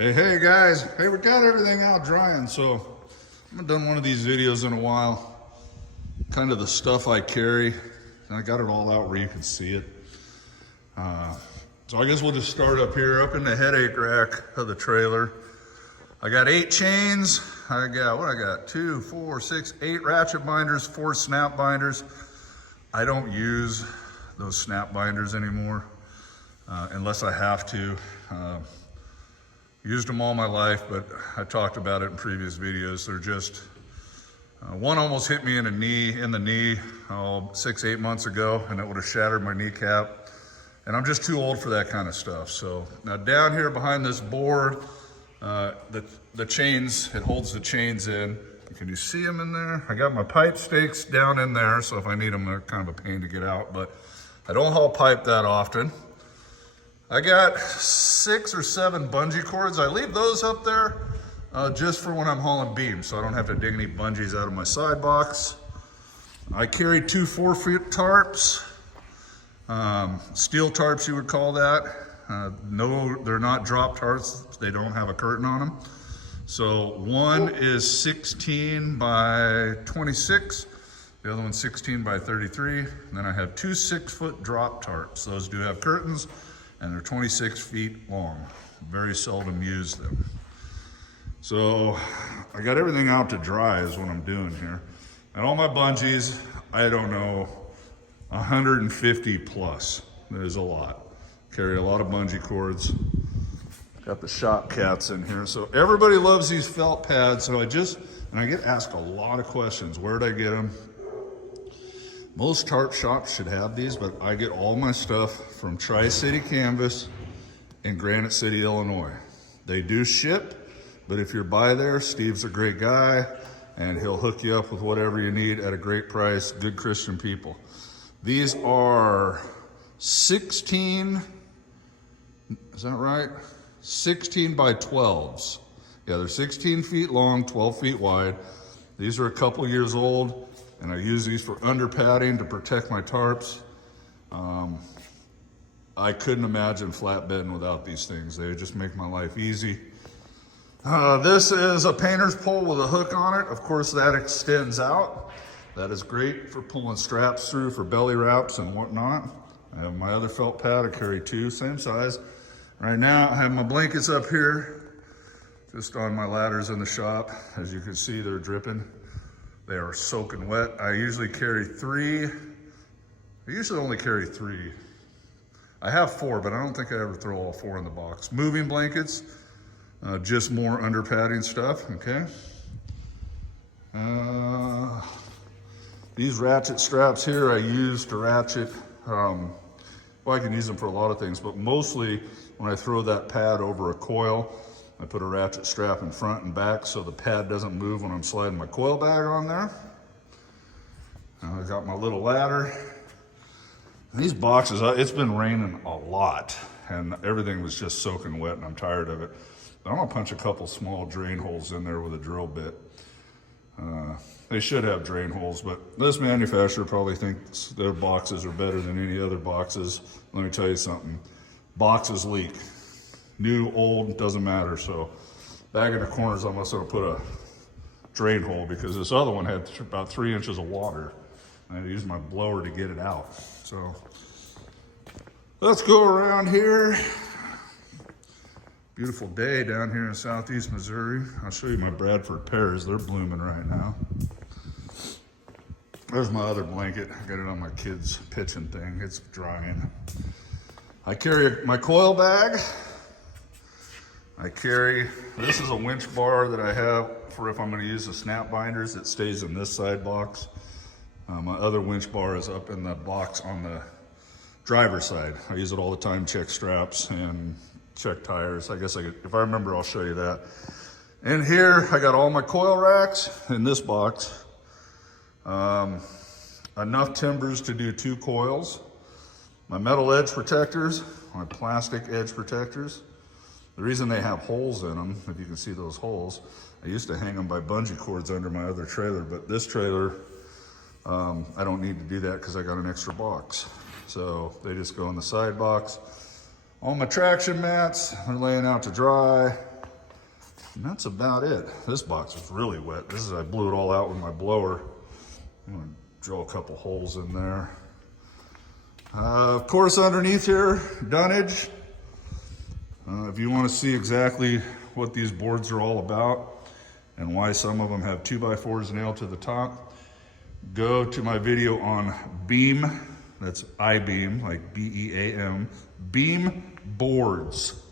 Hey guys, hey, we got everything out drying, so I haven't done one of these videos in a while. Kind of the stuff I carry, and I got it all out where you can see it. So I guess we'll just start up here, up in the headache rack of the trailer. I got 8 chains. I got 2, 4, 6, 8 ratchet binders, 4 snap binders. I don't use those snap binders anymore unless I have to. Used them all my life, but I talked about it in previous videos. They're just, one almost hit me in the knee 6-8 months ago, and it would have shattered my kneecap. And I'm just too old for that kind of stuff. So now down here behind this board, the chains, it holds the chains in. Can you see them in there? I got my pipe stakes down in there, so if I need them, they're kind of a pain to get out, but I don't haul pipe that often. I got 6 or 7 bungee cords. I leave those up there just for when I'm hauling beams, so I don't have to dig any bungees out of my side box. I carry 2 4-foot tarps, steel tarps you would call that. No, they're not drop tarps. They don't have a curtain on them. So one is 16 by 26, the other one's 16 by 33. And then I have 2 6-foot drop tarps. Those do have curtains, and they're 26 feet long. Very seldom use them. So I got everything out to dry is what I'm doing here. And all my bungees, I don't know, 150 plus. That is a lot. Carry a lot of bungee cords. Got the shop cats in here. So everybody loves these felt pads. So I get asked a lot of questions. Where'd I get them? Most tarp shops should have these, but I get all my stuff from Tri-City Canvas in Granite City, Illinois. They do ship, but if you're by there, Steve's a great guy, and he'll hook you up with whatever you need at a great price. Good Christian people. These are 16, is that right? 16 by 12s. Yeah, they're 16 feet long, 12 feet wide. These are a couple years old, and I use these for under padding to protect my tarps. I couldn't imagine flatbedding without these things. They just make my life easy. This is a painter's pole with a hook on it. Of course, that extends out. That is great for pulling straps through for belly wraps and whatnot. I have my other felt pad. I carry 2, same size. Right now, I have my blankets up here, just on my ladders in the shop. As you can see, they're dripping. They are soaking wet. I usually carry 3. I usually only carry 3. I have 4, but I don't think I ever throw all 4 in the box. Moving blankets, just more under padding stuff, okay? These ratchet straps here I use to ratchet. Well, I can use them for a lot of things, but mostly when I throw that pad over a coil, I put a ratchet strap in front and back so the pad doesn't move when I'm sliding my coil bag on there. I got my little ladder. These boxes, it's been raining a lot and everything was just soaking wet and I'm tired of it. I'm gonna punch a couple small drain holes in there with a drill bit. They should have drain holes, but this manufacturer probably thinks their boxes are better than any other boxes. Let me tell you something, boxes leak. New, old, doesn't matter. So back in the corners, I'm also gonna put a drain hole because this other one had about 3 inches of water. I had to use my blower to get it out. So let's go around here. Beautiful day down here in southeast Missouri. I'll show you my Bradford pears. They're blooming right now. There's my other blanket. I got it on my kids' pitching thing. It's drying. I carry my coil bag. This is a winch bar that I have for if I'm gonna use the snap binders. It stays in this side box. My other winch bar is up in the box on the driver's side. I use it all the time, check straps and check tires. I guess if I remember, I'll show you that. In here, I got all my coil racks in this box. Enough timbers to do 2 coils. My metal edge protectors, my plastic edge protectors. The reason they have holes in them, if you can see those holes, I used to hang them by bungee cords under my other trailer, but this trailer, I don't need to do that because I got an extra box. So they just go in the side box. All my traction mats are laying out to dry. And that's about it. This box is really wet. I blew it all out with my blower. I'm gonna drill a couple holes in there. Of course, underneath here, dunnage. If you want to see exactly what these boards are all about and why some of them have 2x4s nailed to the top, go to my video on beam. That's I-beam, like B-E-A-M, beam boards.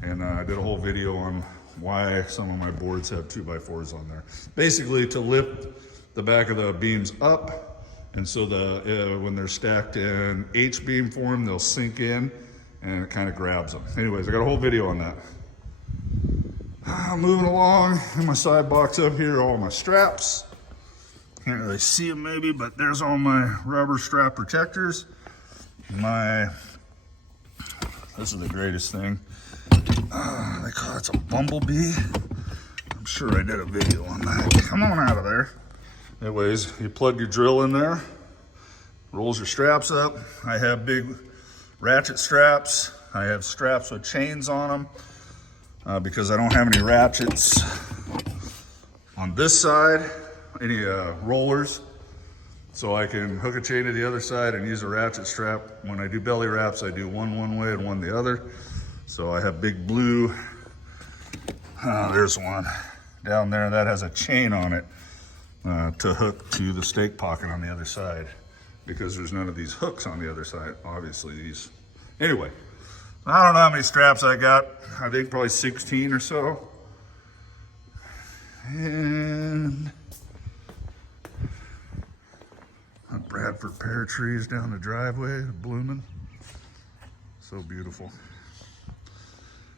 And I did a whole video on why some of my boards have 2x4s on there. Basically to lift the back of the beams up, and so when they're stacked in H-beam form, they'll sink in and it kind of grabs them. Anyways, I got a whole video on that. Moving along, in my side box up here, all my straps. Can't really see them maybe, but there's all my rubber strap protectors. This is the greatest thing. They call it a bumblebee. I'm sure I did a video on that. Come on out of there. Anyways, you plug your drill in there, rolls your straps up. I have big ratchet straps. I have straps with chains on them because I don't have any ratchets on this side, any rollers. So I can hook a chain to the other side and use a ratchet strap. When I do belly wraps, I do one way and one the other. So I have big blue, there's one down there that has a chain on it to hook to the stake pocket on the other side, because there's none of these hooks on the other side, obviously these. Anyway, I don't know how many straps I got. I think probably 16 or so. And a Bradford pear trees down the driveway, blooming. So beautiful.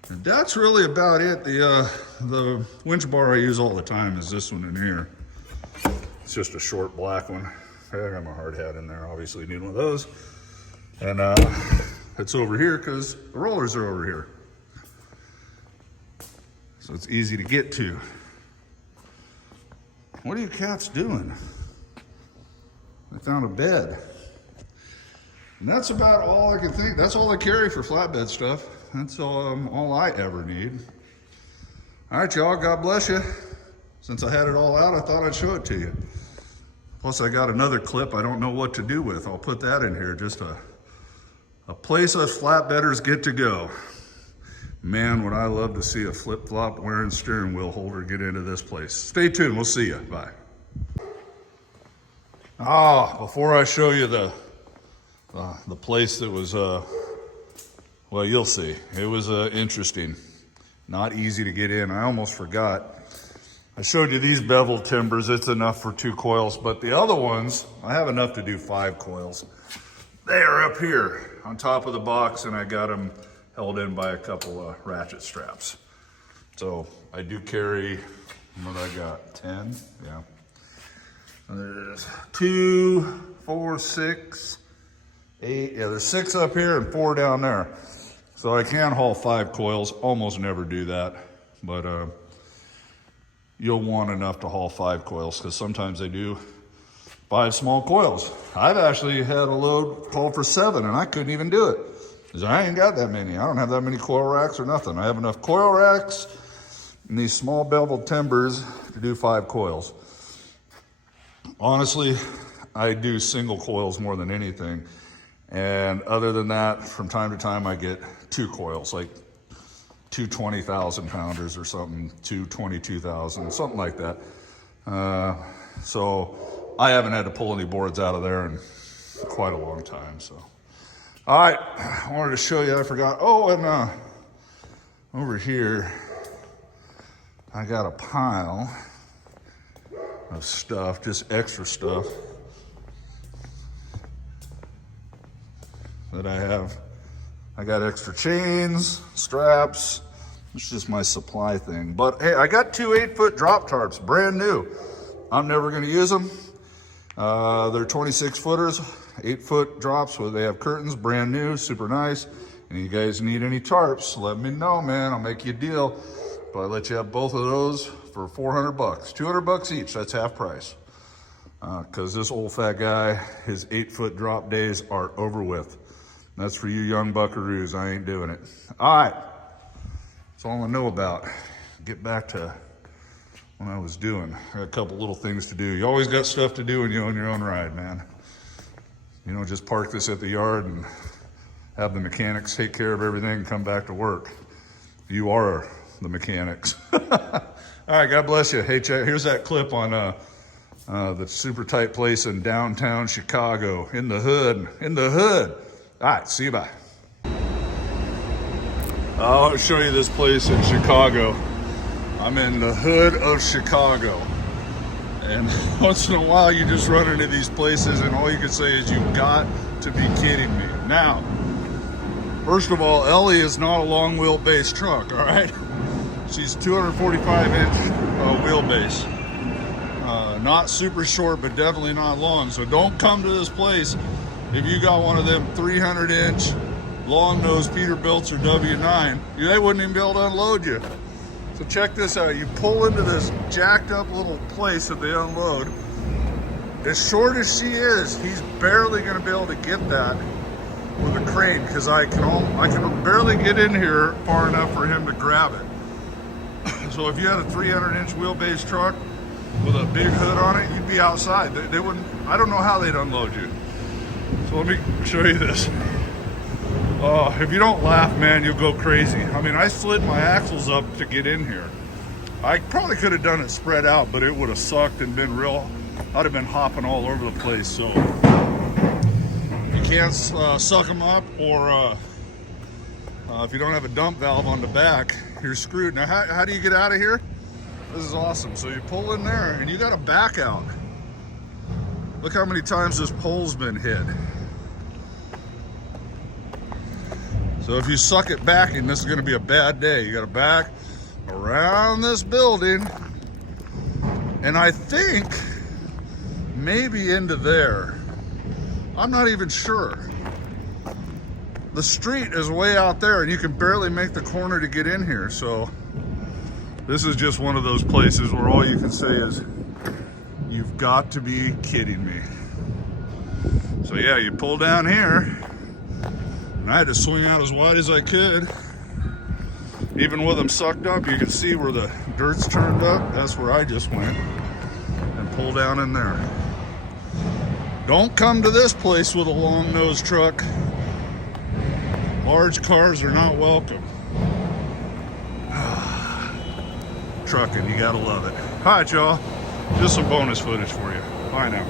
And that's really about it. The winch bar I use all the time is this one in here. It's just a short black one. I got my hard hat in there, obviously need one of those. And it's over here because the rollers are over here. So it's easy to get to. What are you cats doing? I found a bed. And that's about all I can think. That's all I carry for flatbed stuff. That's all I ever need. All right, y'all, God bless you. Since I had it all out, I thought I'd show it to you. Plus, I got another clip I don't know what to do with. I'll put that in here, just a place us flatbedders get to go. Man, would I love to see a flip-flop wearing steering wheel holder get into this place. Stay tuned, we'll see you, bye. Before I show you the place that was, well, you'll see. It was interesting, not easy to get in. I almost forgot. I showed you these bevel timbers. It's enough for 2 coils, but the other ones, I have enough to do 5 coils. They are up here on top of the box, and I got them held in by a couple of ratchet straps. So I do carry, what I got, 10? Yeah. There's 2, 4, 6, 8. Yeah, there's 6 up here and 4 down there. So I can haul 5 coils, almost never do that. But you'll want enough to haul 5 coils, because sometimes they do 5 small coils. I've actually had a load called for 7 and I couldn't even do it, because I ain't got that many. I don't have that many coil racks or nothing. I have enough coil racks and these small beveled timbers to do 5 coils. Honestly, I do single coils more than anything. And other than that, from time to time, I get 2 coils, like 2 20,000 pounders or something, 2 22,000, something like that. So I haven't had to pull any boards out of there in quite a long time. So, all right, I wanted to show you, I forgot. Oh, and over here, I got a pile of stuff, just extra stuff that I have. I got extra chains, straps. It's just my supply thing. But hey, I got 2 8-foot drop tarps, brand new. I'm never gonna use them. They're 26 footers, 8-foot drops where they have curtains, brand new, super nice. And you guys need any tarps, let me know, man. I'll make you a deal. But I'll let you have both of those for 400 bucks, 200 bucks each, that's half price. Cause this old fat guy, his 8-foot drop days are over with. That's for you young buckaroos, I ain't doing it. All right, that's all I know about get back to what I was doing. I got a couple little things to do. You always got stuff to do when you own your own ride, man. You don't just park this at the yard and have the mechanics take care of everything and come back to work. You are the mechanics. All right, God bless you. Hey, check, here's that clip on the super tight place in downtown Chicago, in the hood, All right, see you, bye. I'll show you this place in Chicago. I'm in the hood of Chicago. And once in a while you just run into these places and all you can say is, you've got to be kidding me. Now, first of all, Ellie is not a long wheelbase truck, all right? She's 245-inch wheelbase. Not super short, but definitely not long. So don't come to this place if you got one of them 300-inch long-nosed Peterbilts or W9. They wouldn't even be able to unload you. So check this out. You pull into this jacked up little place that they unload. As short as she is, he's barely going to be able to get that with a crane, because I can barely get in here far enough for him to grab it. So if you had a 300-inch wheelbase truck with a big hood on it, you'd be outside. They wouldn't, I don't know how they'd unload you. So let me show you this. If you don't laugh, man, you'll go crazy. I mean, I slid my axles up to get in here. I probably could have done it spread out, but it would have sucked and been real, I'd have been hopping all over the place. So you can't suck them up, or if you don't have a dump valve on the back, you're screwed. Now, how do you get out of here? This is awesome. So you pull in there and you got to back out. Look how many times this pole's been hit. So if you suck it backing, this is going to be a bad day. You got to back around this building, and I think maybe into there. I'm not even sure. The street is way out there, and you can barely make the corner to get in here. So this is just one of those places where all you can say is, you've got to be kidding me. So yeah, you pull down here. And I had to swing out as wide as I could. Even with them sucked up, you can see where the dirt's turned up. That's where I just went and pull down in there. Don't come to this place with a long nose truck. Large cars are not welcome. Trucking, you gotta love it. All right, y'all. Just some bonus footage for you. Bye now.